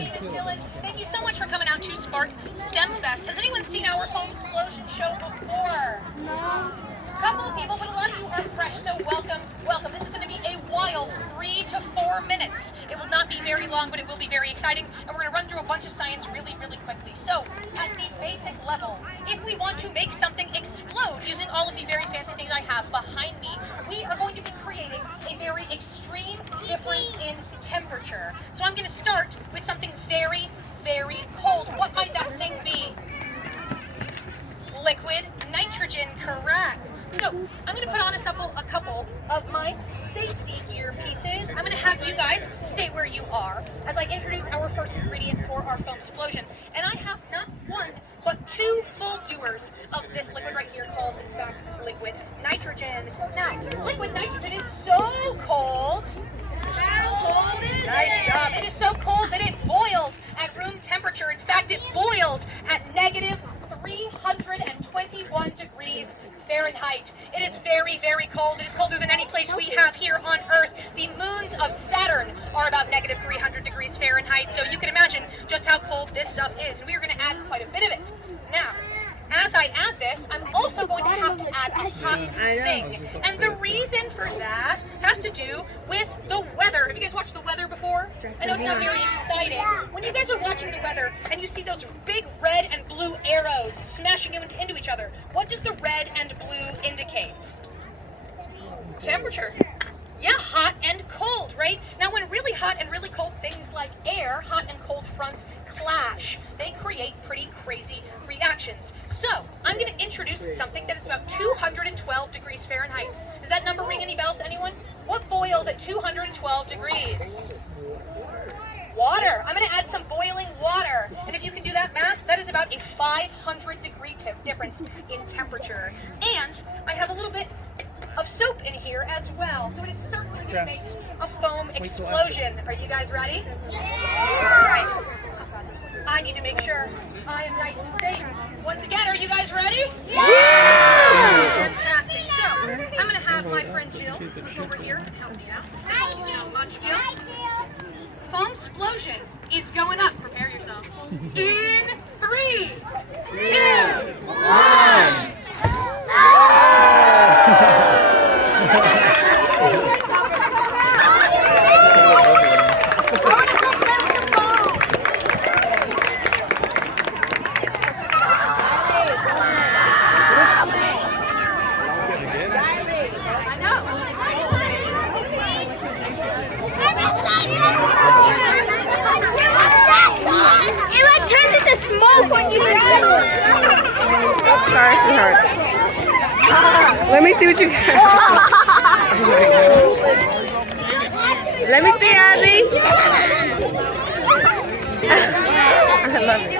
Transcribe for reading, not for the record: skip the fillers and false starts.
name is Dylan. Thank you so much for coming out to Spark STEM Fest. Has anyone seen our FOAMSPLOSION show before? No. A couple of people, but a lot of you are fresh, so welcome, welcome. This is going to be a wild 3 to 4 minutes. It will not be very long, but it will be very exciting, and we're going to run through a bunch of science really, really quickly. So, at the basic level, if we want to make something explode using all of the very fancy things I have behind me, we are going to be creating a very extreme difference in temperature. So I'm going to start with something very, very cold. What might that thing be? Liquid nitrogen, correct. So I'm going to put on a couple of my safety earpieces. I'm going to have you guys stay where you are as I introduce our first ingredient for our FOAMSPLOSION. And I have not one, but 2 full doers of this liquid right here called, in fact, liquid nitrogen. Now, liquid nitrogen is so cold. How cold is it? Nice job. It is so cold that it boils at room temperature. In fact, it boils at negative 321 degrees Fahrenheit. It is very, very cold. It is colder than any place we have here on Earth. The moons of Saturn are about negative 300 degrees Fahrenheit, so you can imagine just how cold this stuff is. And we are going to add quite a bit of it. Now, as I add this, I'm also going to have to add a hot thing. And the reason for that has to do with the weather. Have you guys watched the weather before? I know it's not very exciting. When you guys are watching the weather and you see those big red and blue arrows smashing into each other, what does the red and blue indicate? Temperature. Yeah, hot and cold, right? Now when really hot and really cold things like air, hot and cold fronts clash. They create pretty crazy reactions. So, I'm going to introduce something that is about 212 degrees Fahrenheit. Does that number ring any bells to anyone? What boils at 212 degrees? Water. I'm going to add some boiling water. And if you can do that math, that is about a 500 degree difference in temperature. And I have a little bit of soap in here as well. So it is certainly going to make a foam explosion. Are you guys ready? Yeah! All right. I need to make sure I am nice and safe. Once again, are you guys ready? Yeah! Fantastic. So, I'm going to have my friend Jill over here help me out. Thank you so much, Jill. FOAMSPLOSION is going up. Prepare yourselves. In 3, 2, 1. Sorry, sweetheart. Let me see what you got. Let me see, Ozzy. I love it.